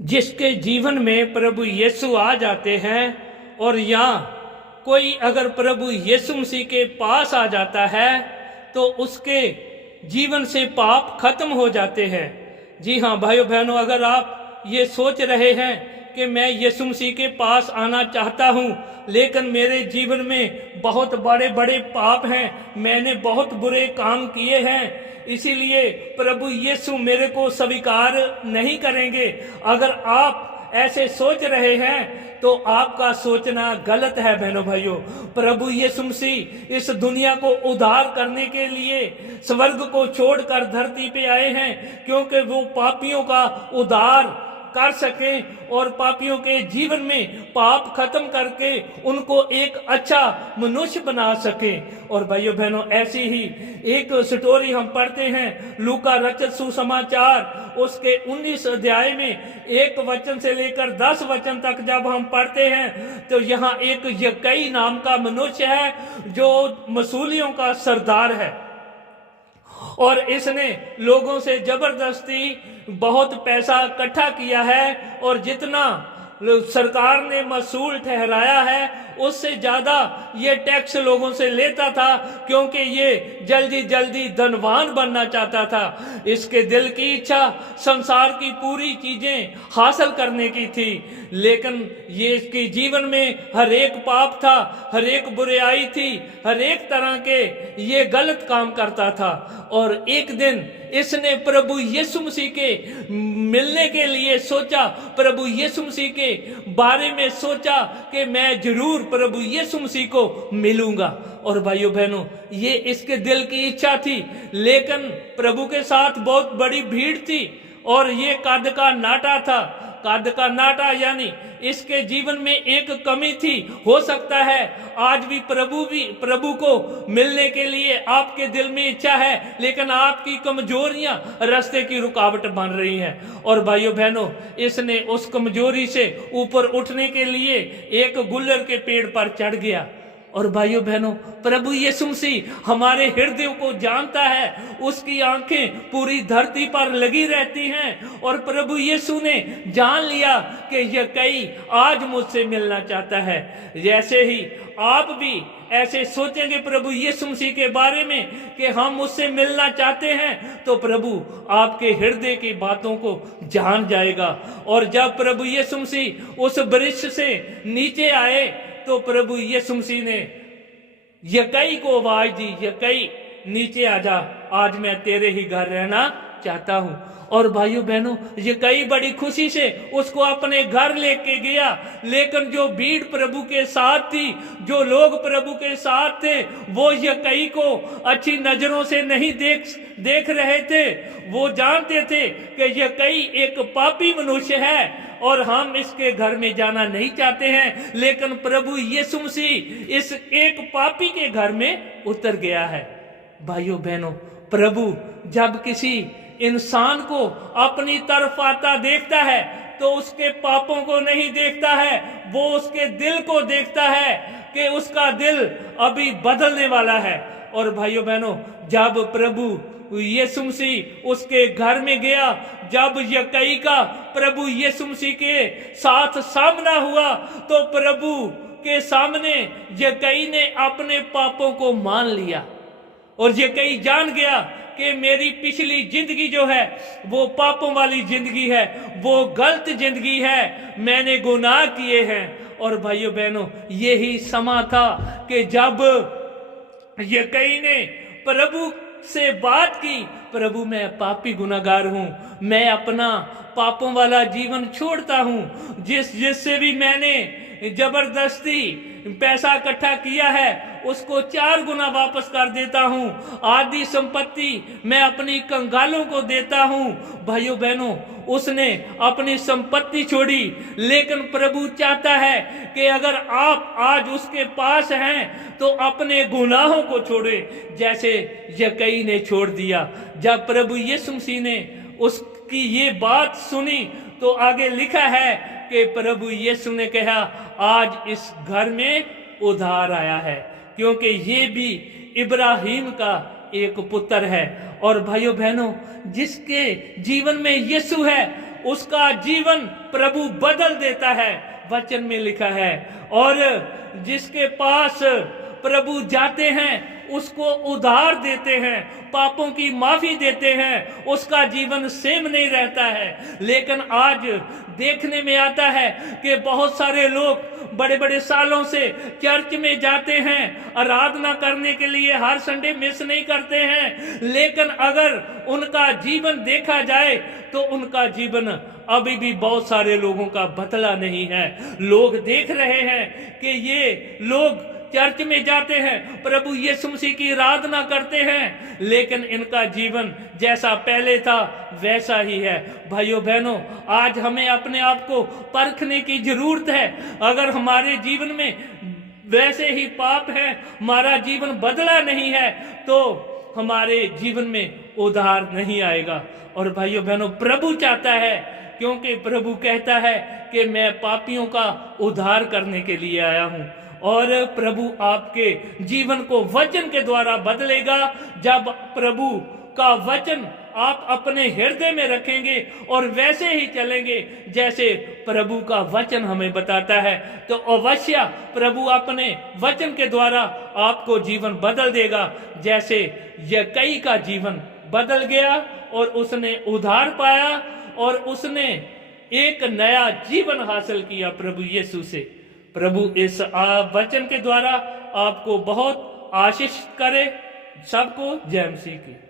जिसके जीवन में प्रभु यीशु आ जाते हैं और या कोई अगर प्रभु यीशु मसीह के पास आ जाता है तो उसके जीवन से पाप खत्म हो जाते हैं। जी हाँ भाइयों बहनों, अगर आप ये सोच रहे हैं कि मैं यीशु मसीह के पास आना चाहता हूँ लेकिन मेरे जीवन में बहुत बड़े बड़े पाप हैं, मैंने बहुत बुरे काम किए हैं, इसीलिए प्रभु यीशु मेरे को स्वीकार नहीं करेंगे, अगर आप ऐसे सोच रहे हैं तो आपका सोचना गलत है बहनों भाइयों। प्रभु यीशु मसीह इस दुनिया को उद्धार करने के लिए स्वर्ग को छोड़कर धरती पे आए हैं क्योंकि वो पापियों का उद्धार कर सकें और पापियों के जीवन में पाप खत्म करके उनको एक अच्छा मनुष्य बना सकें। और भाइयों बहनों, ऐसी ही एक स्टोरी हम पढ़ते हैं लूका रचित सुसमाचार उसके 19 अध्याय में 1 वचन से लेकर 10 वचन तक जब हम पढ़ते हैं तो यहाँ एक यक्कई नाम का मनुष्य है जो वसूलियों का सरदार है और इसने लोगों से जबरदस्ती बहुत पैसा इकट्ठा किया है और जितना सरकार ने मसूल ठहराया है उससे ज्यादा ये टैक्स लोगों से लेता था क्योंकि ये जल्दी जल्दी धनवान बनना चाहता था। इसके दिल की इच्छा संसार की पूरी चीजें हासिल करने की थी, लेकिन ये इसके जीवन में हर एक पाप था, हर एक बुराई थी, हर एक तरह के ये गलत काम करता था। और एक दिन इसने प्रभु यीशु मसीह के मिलने के लिए सोचा, प्रभु यीशु मसीह के बारे में सोचा कि मैं जरूर प्रभु यीशु मसीह को मिलूंगा। और भाइयों बहनों, ये इसके दिल की इच्छा थी, लेकिन प्रभु के साथ बहुत बड़ी भीड़ थी और ये कद का नाटा था। कद का नाटा यानी इसके जीवन में एक कमी थी। हो सकता है आज भी प्रभु को मिलने के लिए आपके दिल में इच्छा है, लेकिन आपकी कमजोरियां रास्ते की रुकावट बन रही हैं। और भाइयों बहनों, इसने उस कमजोरी से ऊपर उठने के लिए एक गुल्लर के पेड़ पर चढ़ गया। और भाइयों बहनों, प्रभु यीशु मसीह हमारे हृदयों को जानता है, उसकी आंखें पूरी धरती पर लगी रहती हैं और प्रभु यीशु ने जान लिया कि यक्कई आज मुझसे मिलना चाहता है। जैसे ही आप भी ऐसे सोचेंगे प्रभु यीशु मसीह के बारे में कि हम उससे मिलना चाहते हैं तो प्रभु आपके हृदय की बातों को जान जाएगा। और जब प्रभु यीशु मसीह उस वृक्ष से नीचे आए तो प्रभु यीशु मसीह ने यक्कई को आवाज दी, यक्कई नीचे आजा, आज मैं तेरे ही घर रहना चाहता हूं। और भाइयों बहनों, यक्कई बड़ी खुशी से उसको अपने घर लेके गया, लेकिन जो भीड़ प्रभु के साथ थी, जो लोग प्रभु के साथ थे, वो यक्कई को अच्छी नजरों से नहीं देख रहे थे। वो जानते थे कि यक्कई एक पापी मनुष्य है और हम इसके घर में जाना नहीं चाहते हैं, लेकिन प्रभु यीशु मसीह इस एक पापी के घर में उतर गया है। भाइयों बहनों, प्रभु जब किसी इंसान को अपनी तरफ आता देखता है तो उसके पापों को नहीं देखता है, वो उसके दिल को देखता है कि उसका दिल अभी बदलने वाला है। और भाइयों बहनों, जब प्रभु यीशु मसीह उसके घर में गया, जब यक्कई का प्रभु यीशु मसीह के साथ सामना हुआ तो प्रभु के सामने यक्कई ने अपने पापों को मान लिया और यक्कई जान गया कि मेरी पिछली जिंदगी जो है वो पापों वाली जिंदगी है, वो गलत जिंदगी है, मैंने गुनाह किए हैं। और भाइयों बहनों, यही समा था कि जब यक्कई ने प्रभु से बात की, प्रभु मैं पापी गुनाहगार हूं, मैं अपना पापों वाला जीवन छोड़ता हूं, जिससे भी मैंने जबरदस्ती पैसा इकट्ठा किया है उसको 4 गुना वापस कर देता हूं, आधी संपत्ति मैं अपनी कंगालों को देता हूं। भाइयों बहनों, उसने अपनी संपत्ति छोड़ी, लेकिन प्रभु चाहता है कि अगर आप आज उसके पास हैं तो अपने गुनाहों को छोड़े, जैसे यक्कई ने छोड़ दिया। जब प्रभु यीशु मसीह ने उसकी ये बात सुनी तो आगे लिखा है कि प्रभु यीशु ने कहा, आज इस घर में उद्धार आया है, क्योंकि ये भी इब्राहिम का एक पुत्र है। और भाइयों बहनों, जिसके जीवन में यीशु है उसका जीवन प्रभु बदल देता है, वचन में लिखा है। और जिसके पास प्रभु जाते हैं उसको उद्धार देते हैं, पापों की माफी देते हैं, उसका जीवन सेम नहीं रहता है। लेकिन आज देखने में आता है कि बहुत सारे लोग बड़े बड़े सालों से चर्च में जाते हैं, आराधना करने के लिए हर संडे मिस नहीं करते हैं, लेकिन अगर उनका जीवन देखा जाए तो उनका जीवन अभी भी बहुत सारे लोगों का बदला नहीं है। लोग देख रहे हैं कि ये लोग चर्च में जाते हैं, प्रभु यीशु मसीह की आराधना करते हैं, लेकिन इनका जीवन जैसा पहले था वैसा ही है। भाइयों बहनों, आज हमें अपने आप को परखने की जरूरत है। अगर हमारे जीवन में वैसे ही पाप है, हमारा जीवन बदला नहीं है, तो हमारे जीवन में उद्धार नहीं आएगा। और भाइयों बहनों, प्रभु चाहता है, क्योंकि प्रभु कहता है कि मैं पापियों का उद्धार करने के लिए आया हूं। और प्रभु आपके जीवन को वचन के द्वारा बदलेगा। जब प्रभु का वचन आप अपने हृदय में रखेंगे और वैसे ही चलेंगे जैसे प्रभु का वचन हमें बताता है, तो अवश्य प्रभु अपने वचन के द्वारा आपको जीवन बदल देगा। जैसे यकई का जीवन बदल गया और उसने उद्धार पाया और उसने एक नया जीवन हासिल किया प्रभु यीशु से। प्रभु इस वचन के द्वारा आपको बहुत आशीष करे। सबको जय मसीह की।